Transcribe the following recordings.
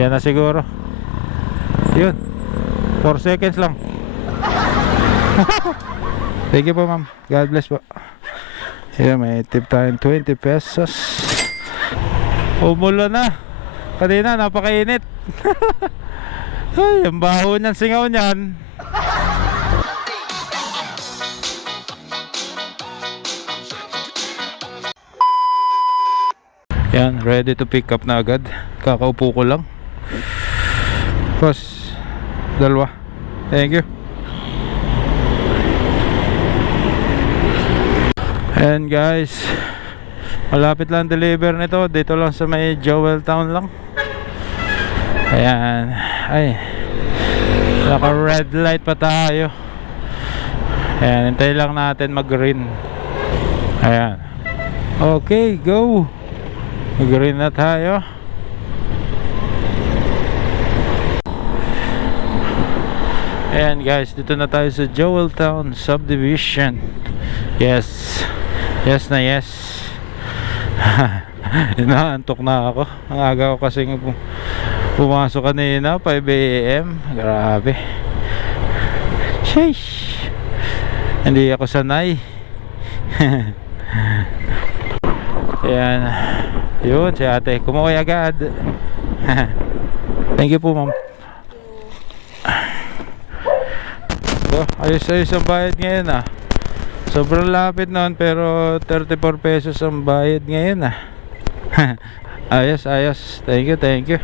Yan na siguro. Yun, 4 seconds lang. Thank you po ma'am, God bless po. Yan, may tip tayong 20 pesos. Umulan na. Kanina napakainit. Ay, ang baho niyan, singaw niyan. Yan, ready to pick up na agad. Kakaupo ko lang. Boss, dalawa. Thank you. And guys, malapit lang deliver nito. Dito lang sa may Joel Town lang. Ayan. Ay, naka red light pa tayo. Ayan, hintay lang natin mag green. Ayan. Okay, go. Mag green na tayo. Ayan guys, dito na tayo sa Joel Town Subdivision. Yes. Yes na yes. Inaantok na ako. Ang aga ko kasi pumasok kanina 5 AM. Grabe. Sheesh. Hindi ako sanay. Ayan. Yun si ate, kumukoy agad. Thank you po ma'am. So, ayos-ayos ang bayad ngayon ah. Sobrang lapit noon pero 34 pesos ang bayad ngayon ah. Ayos, ayos. Thank you, thank you.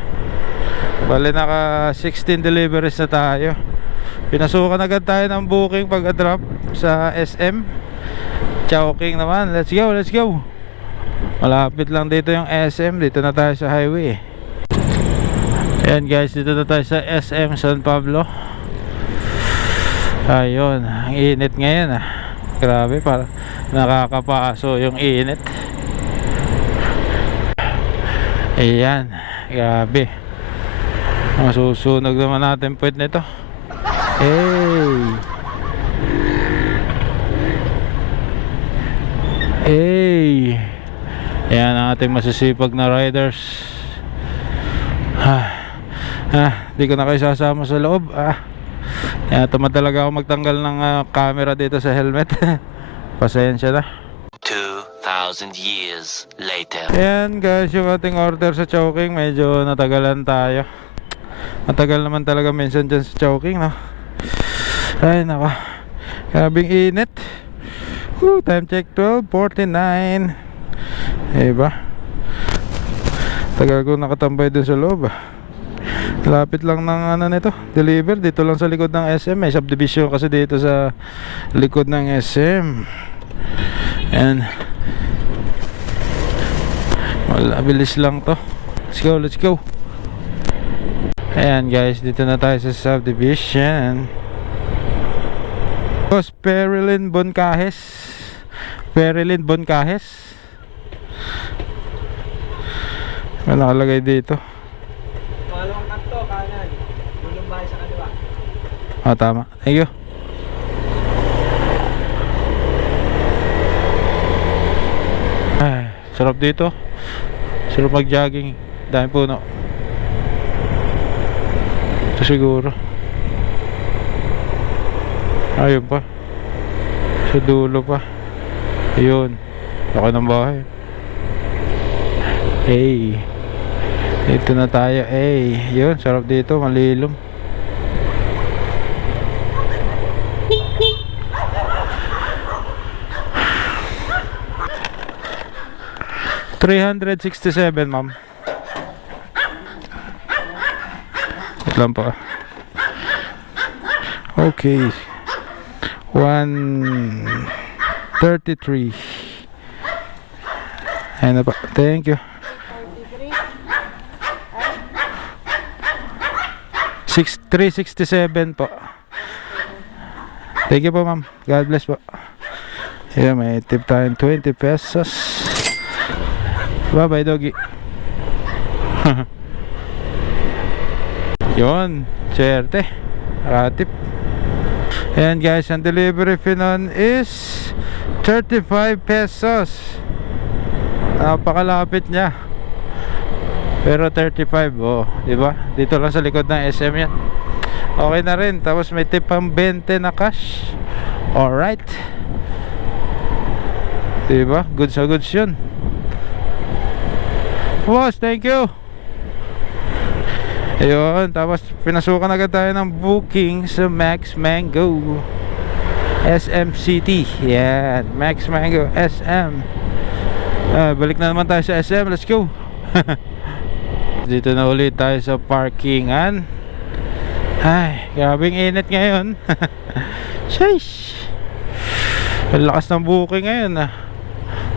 Bale naka 16 deliveries na tayo. Pinasukan agad tayo ng booking pag-drop sa SM Chowking naman. Let's go, let's go. Malapit lang dito yung SM. Dito na tayo sa highway. Ayan guys, dito na tayo sa SM San Pablo. Ayun, ang init ngayon ah. Grabe, para nakakapaso yung init. Ayan, grabe. Masusunog naman natin puwet nito. Hey, hey. Ayan ang ating masisipag na riders. Di ko na kayo sasama sa loob. Ayan, tamad talaga ako magtanggal ng camera dito sa helmet. Pasensya na. 2,000 years later. Ayan guys, yung ating order sa Chowking, medyo natagalan tayo. Matagal naman talaga minsan dyan sa Chowking, no? Ay naka, grabing init. Time check 12:49. Diba? Tagal ko nakatambay dun sa loob. Lapit lang ng ano nito, deliver. Dito lang sa likod ng SM. May subdivision kasi dito sa likod ng SM. And wala, bilis lang to. Let's go, let's go. Ayan guys, dito na tayo sa subdivision. Boss, Perilyn Boncajes. Perilyn Boncajes. May nakalagay dito. Pangalawang kanto, kanan. Dulong bahay sa kaliwa. Tama. Thank you. Ay, sarap dito. Sarap mag-jogging. Dami puno. Ito siguro. Ayun pa. Sa dulo pa. Ayun. Laki ng bahay. Hey. Dito na tayo. Hey. Yun. Sarap dito. Malilom. $367 ma'am. Wait lang po. Okay. 133. Ayan na pa. Thank you. 367 po. Thank you po ma'am. God bless po. Ayan, may tip tayong 20 pesos. Bye bye doggy. Yun, syerte. Nakatip. Ayan guys, ang delivery fee nun is 35 pesos. Napakalapit niya. Pero 35, oh, di ba? Dito lang sa likod ng SM yan. Okay na rin. Tapos may tip pang 20 na cash. Alright. Di ba? Goods na goods yun. Boss, thank you. Ayun, tapos pinasukan agad tayo ng booking sa Max Mango SM City. Yan, Max Mango SM. Balik na naman tayo sa SM. Let's go. Dito na ulit tayo sa parkingan. Ay, grabing init ngayon. Sheesh. Ang lakas ng booking ngayon ah.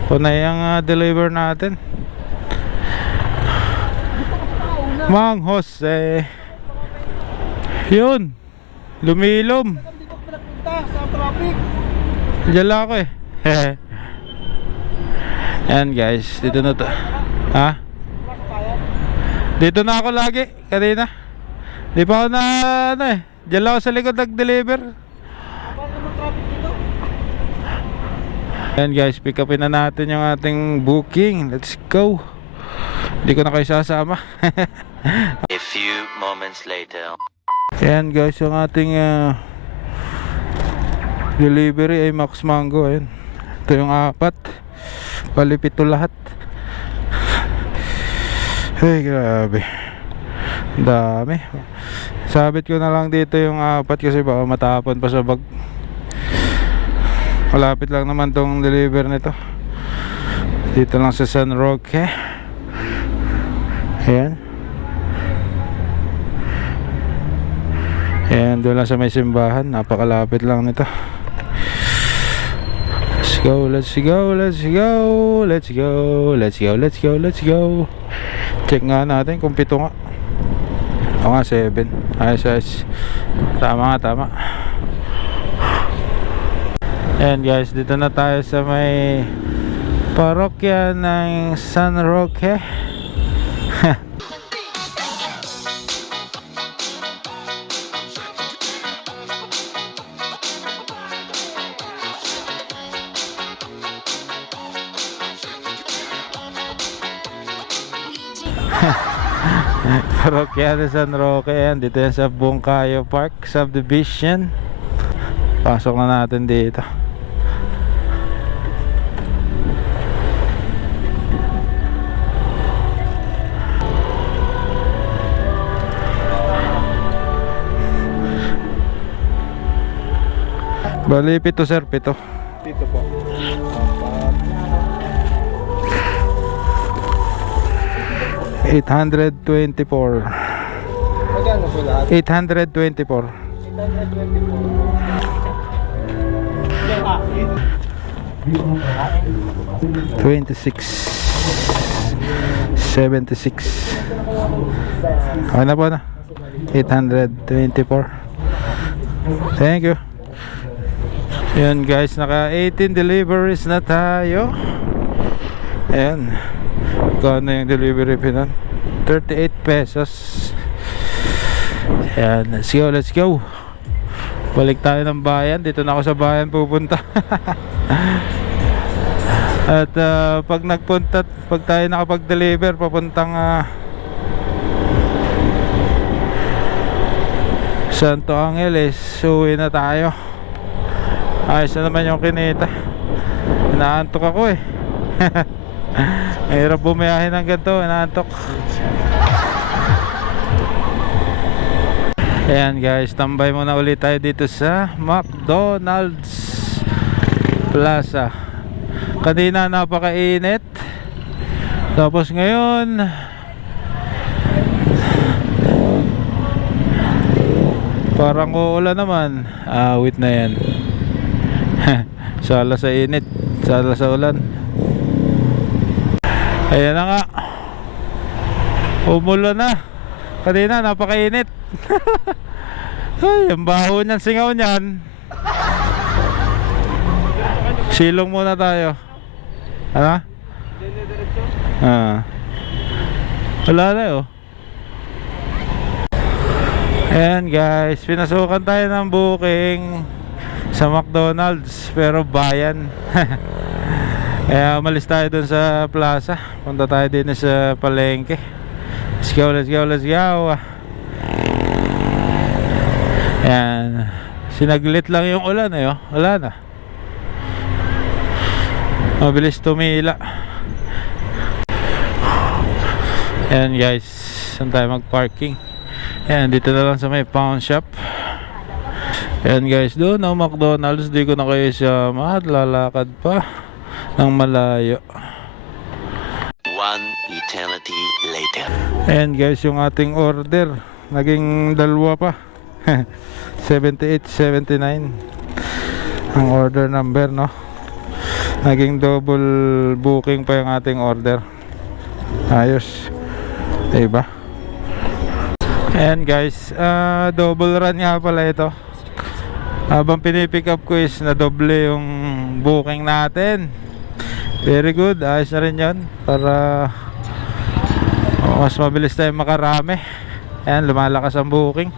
Punay ang deliver natin. Mang Jose. Yun, lumilom. Hindi ko pinagpunta sa traffic. Diyan lang ako eh. Ayan guys, dito na to. Ha? Dito na ako lagi, kanina. Di pa ako na ano eh. Diyan lang ako sa likod nag-deliver. Paano naman traffic dito? Ayan guys, pick upin na natin yung ating booking. Let's go. Hindi ko na kayo sasama. A few moments later. Ayan guys, yung ating delivery ay Max Mango. Ayan. Ito yung 4. Palipit to lahat. Ay grabe, dami. Sabit ko na lang dito yung 4 kasi baka matapon pa sa bag. Malapit lang naman tong deliver nito. Dito lang sa San Roque. Ayan. Ayan, doon lang sa may simbahan. Napakalapit lang nito. Let's go, let's go, let's go, let's go, let's go, let's go, let's go. Check nga natin kung 7 nga. O nga 7. Ayos ayos. Tama nga, tama. Ayan guys, dito na tayo sa may parokya ng San Roque. Parokya ng San Roque. Ayan, dito yan sa Bungkayo Park Subdivision. Pasok na natin dito. Bali, 7 sir, 7. Dito po. 824. Magkano po lahat? 824. 26 76. Okay na po na. 824. Thank you. Yan guys, naka 18 deliveries na tayo. Ayan. Kano yung delivery fee nun? 38 pesos. Ayan, let's go, let's go. Balik tayo ng bayan. Dito na ako sa bayan pupunta. At pag nagpunta, pag tayo nakapag-deliver papuntang Santo Angeles, uwi na tayo. Ayos na naman yung kinita. Inaantok ako eh. Mahirap bumiyahin ng ganito, inaantok. Ayan guys, tambay muna ulit tayo dito sa McDonald's Plaza. Kanina napakainit. Tapos ngayon parang uulan naman. Awit na yan. Sala sa init, sala sa ulan. Ayan na nga, umulan na. Kanina napakainit. Ay, ang baho niyan, singaw niyan. Silong muna tayo. Ano? Wala na oh. Ayan guys, pinasukan tayo ng booking sa McDonald's pero bayan. Kaya umalis tayo dun sa plaza. Punta tayo din sa palengke. Let's go, let's go, let's go. Yan. Sinaglit lang yung ulan eh, oh. Wala na. Mabilis tumila. Ayan guys, saan tayo mag-parking? Ayan, dito na lang sa may pawn shop. Ayan guys, doon ang McDonald's. Di ko na kayo siya lalakad pa ng malayo. One eternity later. Ayan guys, yung ating order naging dalawa pa. 78, 79 ang order number, no? Naging double booking pa yung ating order. Ayos, diba? Ayan guys, double run nga pala ito. Habang pinipick up ko is na doble yung booking natin. Very good, ayos na rin yun. Para mas mabilis tayo makarami. Ayan, lumalakas ang booking.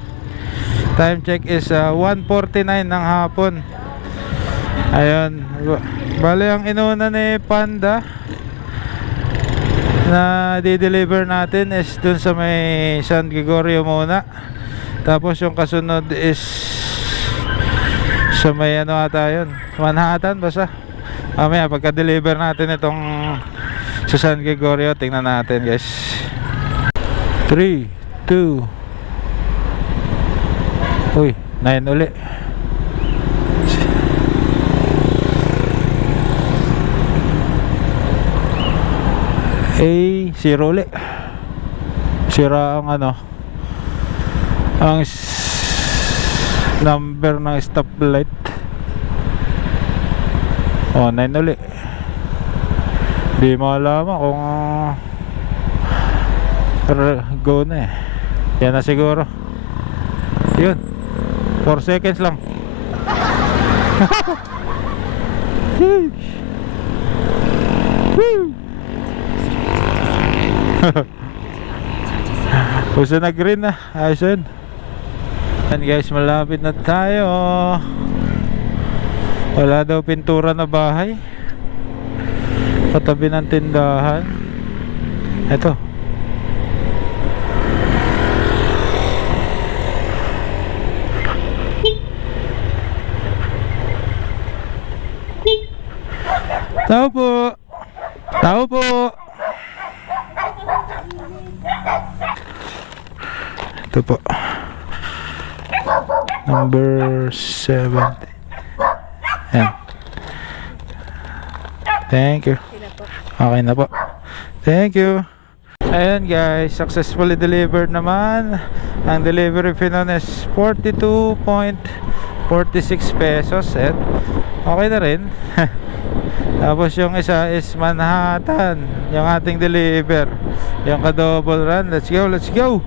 Time check is 1:49 ng hapon. Ayun, bale ang inuna ni Panda na di-deliver natin is dun sa may San Gregorio muna. Tapos yung kasunod is sa may ano ata yun, Manhattan basta. Mamaya pagka-deliver natin itong sa San Gregorio, tingnan natin guys. 3, 2. Uy, 9 uli. Zero uli. Sira ang ano, ang number ng stoplight. Oh, 9 uli. Di mo malaman kung go na eh. Yan na siguro. Yun, 4 seconds lang. Gusto na green na. Ayos yun. And guys, malapit na tayo. Wala daw pintura na bahay katabi ng tindahan. Ito. Tao po. Tao po. Ito po. Number 70. Ayan. Thank you. Okay na po. Thank you. Ayan guys, successfully delivered naman. Ang delivery fee nun is 42.46 pesos. And okay na rin. Tapos yung isa is Manhattan, yung ating deliver, yung ka-double run. Let's go, let's go.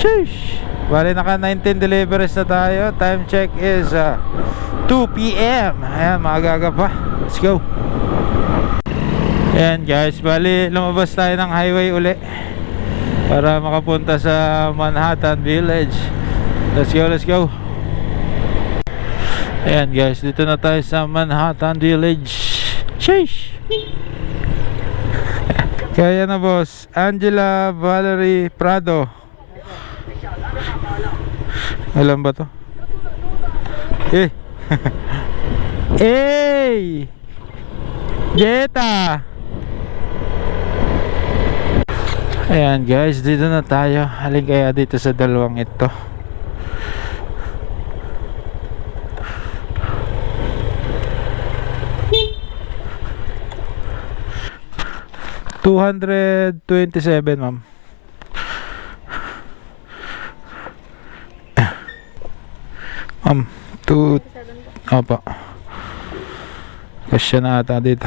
Sheesh. Bali naka 19 deliveries na tayo. Time check is 2 PM. Ayan, maaga pa. Let's go. Ayan guys, bali lumabas tayo ng highway uli para makapunta sa Manhattan Village. Let's go, let's go. Ayan guys, dito na tayo sa Manhattan Village. Sheesh. Kaya na boss, Angela Valerie Prado. Alam ba to? Eh. Hey! Jetta! Ayan guys, dito na tayo. Halin kaya dito sa dalawang ito. $227 ma'am. Opo. Kasya na ata dito.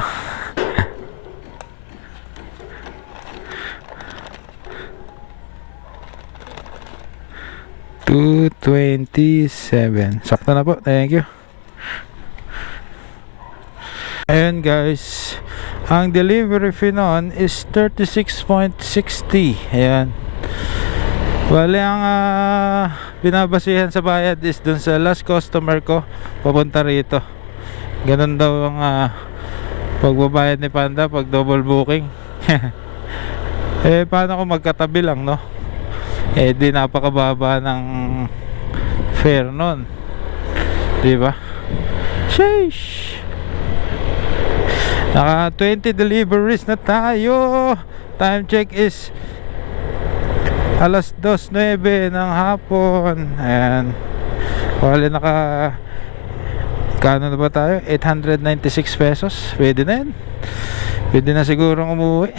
$227. Sakto na po. Thank you. Ayan guys, ang delivery fee noon is 36.60. Ayan. Bale ang binabasihan sa bayad is dun sa last customer ko papunta rito. Ganun daw ang pagbabayad ni Panda pag double booking. Eh paano kung magkatabi lang, no? Eh di napakababa ng fare nun, di ba? Sheesh. Naka 20 deliveries na tayo. Time check is alas 2:09 ng hapon. Ayan. Wala naka kano na ba tayo? 896 pesos. Pwede na yan. Pwede na sigurong umuwi.